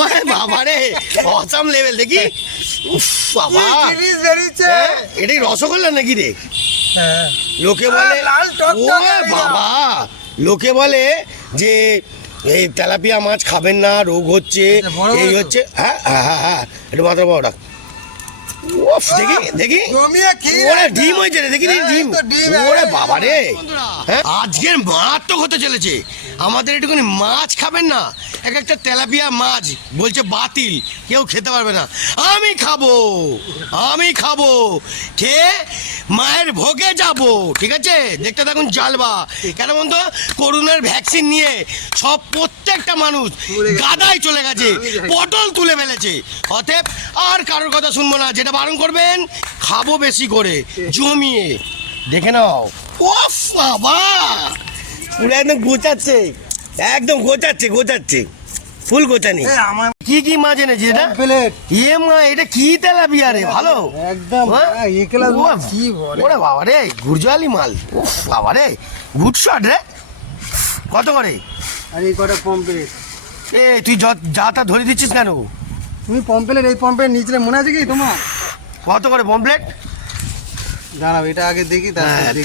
ওরে বাবা রে, অসাম লেভেল দেখি। উফ বাবা, এটাই রসগোল্লা নাকি রে? লোকে বলে ওরে বাবা, লোকে বলে যে এই তেলাপিয়া মাছ খাবেন না, রোগ হচ্ছে, এই হচ্ছে। হ্যাঁ হ্যাঁ হ্যাঁ হ্যাঁ, একটু মাত্রা বড়টা। ওফ দেখি দেখি, ওরে ডিম হয়েছে রে, দেখি ডিম। ওরে বাবা রে, হ্যাঁ আজকের মারাত্মক হতে চলেছে। আমাদের একটুখানি মাছ খাবেন না, একটা তেলাপিয়া মাছ বলছে বাতিল, কেউ খেতে পারবে না। আমি খাবো, আমি খাবো, খেয়ে মায়ের ভোগে যাব, ঠিক আছে? দেখতে থাকুন জালবা। কেন বলুন তো, করোনার ভ্যাকসিন নিয়ে সব প্রত্যেকটা মানুষ গাদায় চলে গেছে, পটল তুলে ফেলেছে। অতএব আর কারোর কথা শুনবো না, যেটা বারণ করবেন খাবো বেশি করে জমিয়ে। দেখে নাও, ওফ বাবা, পুরো একদম গোছাচ্ছে, একদম গোছাচ্ছে গোছাচ্ছে, ফুল গোছানি। কি কি মাছ এনেছি এটা? ইয়ে মা, এটা কি তেলাপিয়া রে? ভালো একদম। ওরে বাবা রে, গুরজালি মাল। উফ বাবা রে, গুড শট রে। কত করে? আর এই কটা পম্পলেট। এ তুই যা তা ধরে দিচ্ছিস কেন? তুমি পম্পলেট, এই পম্পলেট নিচে মনে আছে কি তোমার? কত করে পমপ্লেট? দাঁড়াও, এটা আগে দেখি।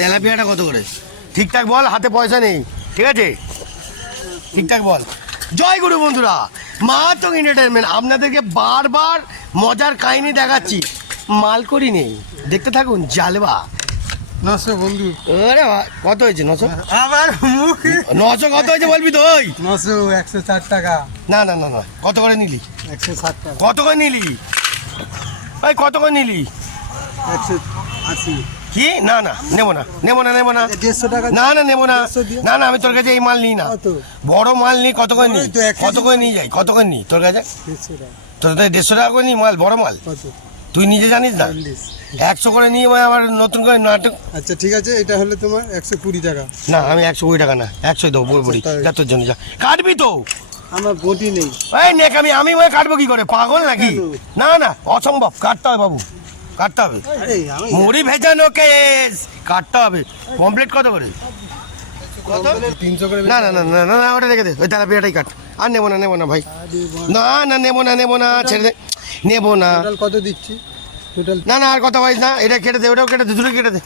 তেলাপিয়াটা কত করে? ঠিকঠাক বল, হাতে পয়সা নেই, ঠিক আছে? ঠিকঠাক বল। জয় গুরু বন্ধুরা, মারাত্মক এন্টারটেনমেন্ট, আপনাদেরকে বারবার মজার কাহিনী দেখাচ্ছি, মাল করি নেই, দেখতে থাকুন জালবা। 900 বন্ধু। আরে কত হয়েছে? 900? আমার মুখে 900 কত হয়েছে বলবি তো? ওই 900, 160 টাকা। না না না না, কত করে নিলি? 160 টাকা। কত করে নিলি? ওই কত করে নিলি? 180। কি? না না, নেবো না, নেবো না, নেবো না। 150 টাকা। না না, নেবো না, না না, আমি তোর কাছে এই মাল নিই না। বড় মাল নিই। কত করে নিই? কত করে নিয়ে যাই? কত করে নিই তোর কাছে? 150 টাকা। তোর কাছে 150 টাকা করে নিই মাল, বড় মাল। কত? তুই নিজে জানিস না। 100 করে নিয়ে আবার নতুন করে নাটক। আচ্ছা ঠিক আছে, এটা হলে তোমার 120 টাকা। না, আমি 120 টাকা না, 100 দেবো। বড়ি যা, তোর জন্য যা। কাটবি তো? আমার বটি নেই। এই নেক, আমি কাটবো কি করে? পাগল নাকি? না না, অসম্ভব, কাটতে হবে বাবু, কাটতে হবে। মুড়ি ভেজানো কেস, কাটতে হবে। কমপ্লিট কত করে? 300 করে। না না না না না, ওটা রেখে দে, ওই তেলাপিয়াটাই কাট। আর নেবো না, নেবো না ভাই, না না, নেবো না, নেবো না, ছেড়ে দে, নেবো না। টোটাল কত দিচ্ছি? টোটাল না না, আর কথা বলিস না, এটা কেটে দে, ওটাও কেটে দে, দুটো কেটে দে,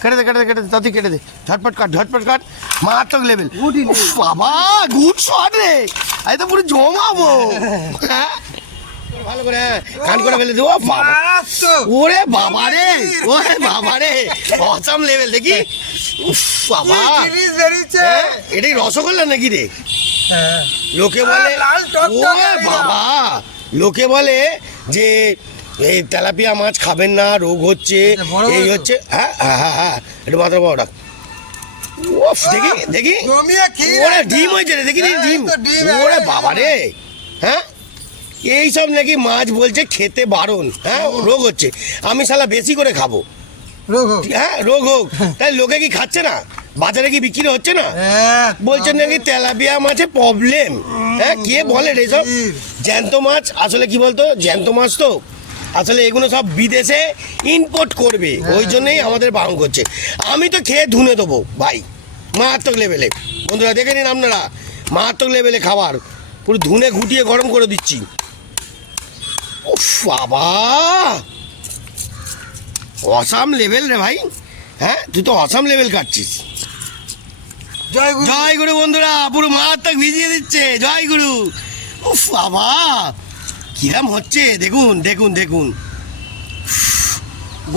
কেটে দে, কেটে দে, কেটে দে, তাতেই কেটে দে, ঝটপট কাট, ঝটপট কাট। মারাত্মক লেভেল। বাবা, গুড শট রে, আমি তো পুরো জমাবো। হ্যাঁ ভালো করে, হ্যাঁ কান করে ফেলে দেবো। বাবা, ওরে বাবা রে, ওরে বাবা রে, অসাম লেভেল দেখি। উফ বাবা, এটাই রসগোল্লা নাকি রে? লোকে বলে ওরে বাবা, লোকে বলে যে এই তেলাপিয়া মাছ খাবেন না, রোগ হচ্ছে, এই হচ্ছে। হ্যাঁ হ্যাঁ হ্যাঁ হ্যাঁ, একটু মাত্রা বড়টা। ওফ দেখি দেখি, ওরে ডিম হয়েছে রে, দেখি ডিম। ওরে বাবা রে, হ্যাঁ এই সব নাকি মাছ বলছে খেতে বারণ, হ্যাঁ রোগ হচ্ছে। আমি শালা বেশি করে খাবো, হ্যাঁ রোগ হোক। তাই লোকে কি খাচ্ছে না? বাজারে কি বিক্রি হচ্ছে না? বলছেন নাকি তেলাপিয়া মাছে প্রবলেম। হ্যাঁ কে বলে রে সব? জ্যান্ত মাছ আসলে কি বলতো, জ্যান্ত মাছ তো আসলে এগুলো সব বিদেশে ইম্পোর্ট করবে, ওই জন্যই আমাদের বারণ করছে। আমি তো খেয়ে ধুনে দেবো ভাই, মারাত্মক লেভেলে। বন্ধুরা দেখে নিন আপনারা, মারাত্মক লেভেলে খাবার, পুরো ধুনে ঘুটিয়ে গরম করে দিচ্ছি। উফ বাবা, অসাম লেভেল রে ভাই। হ্যাঁ তুই তো অসাম লেভেল কাটছিস। জয় গুরু বন্ধুরা, পুরো মারাত্মক ভিজিয়ে দিচ্ছে। জয় গুরু। উফ বাবা, কিরাম হচ্ছে দেখুন দেখুন দেখুন,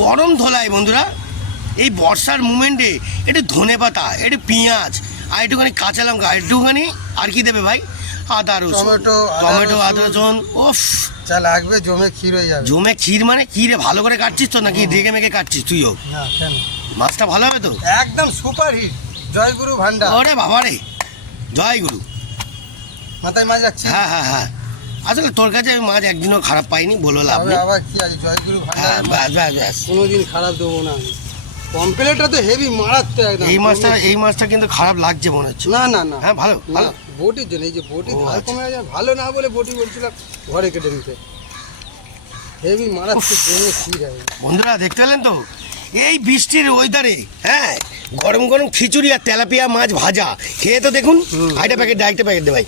গরম ধোলাই বন্ধুরা। এই বর্ষার মুমেন্টে একটু ধনে পাতা, একটু পেঁয়াজ, আর একটুখানি কাঁচা লঙ্কা, একটুখানি আর কি দেবে ভাই? আদা রসুন, টমেটো, আদা রসুন। ওফ চা লাগবে, জমে ক্ষীর হয়ে যাবে। জমে ক্ষীর মানে কি রে? ভালো করে কাটছিস তো নাকি রেগে মেগে কাটছিস তুইও? না কেন, মাছটা ভালো হবে তো? একদম সুপার হিট। জয় গুরু ভান্ডার। ওরে বাবা রে, জয় গুরু। মাথায় মাছ যাচ্ছে। হ্যাঁ হ্যাঁ হ্যাঁ, আসলে তোর কাছে আমি মাছ একদিনও খারাপ পাইনি, বলো লাভ নেই। আবার কি আছে, জয় গুরু হ্যাঁ ভান্ডার, ব্যাস ব্যাস ব্যাস, কোনোদিন খারাপ দেবো না। কমপ্লেটটা তো হেভি, মারাত্মক একদম। এই মাছটা কিন্তু খারাপ লাগছে মনে হচ্ছে। না না না, হ্যাঁ ভালো না ভালো। বটির জন্য, এই যে বটি ও, ধার আচ্ছা। কমে যায়, ভালো না বলে বটি বলছিলাম ঘরে কেটে নিতে। হেভি মারাত্মক, জমে ক্ষীর হবে। বন্ধুরা দেখতে পেলেন তো, এই বৃষ্টির ওয়েদারে হ্যাঁ গরম গরম খিচুড়ি আর তেলাপিয়া মাছ ভাজা খেয়ে তো দেখুন। আরেকটা প্যাকেট দে ভাই।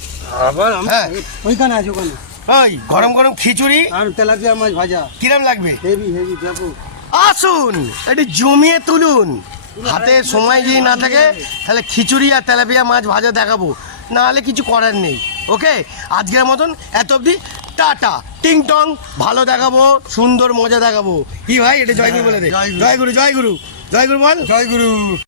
আবার হ্যাঁ ওইখানে আছে, ওখানে ওই গরম গরম খিচুড়ি আর তেলাপিয়া মাছ ভাজা কিরম লাগবে? হেভি হেভি দেখো। আসুন এটি জমিয়ে তুলুন। হাতে সময় যদি না থাকে তাহলে খিচুড়ি আর তেলাপিয়া মাছ ভাজা দেখাবো, না হলে কিছু করার নেই। ওকে, আজকের মতন এত অবধি, টাটা টিং টং। ভালো দেখাবো, সুন্দর মজা দেখাবো। কি ভাই এটা জয়গুরু বলে দে। জয়গুরু। জয়গুরু জয়গুরু জয়গুরু বল। জয় গুরু।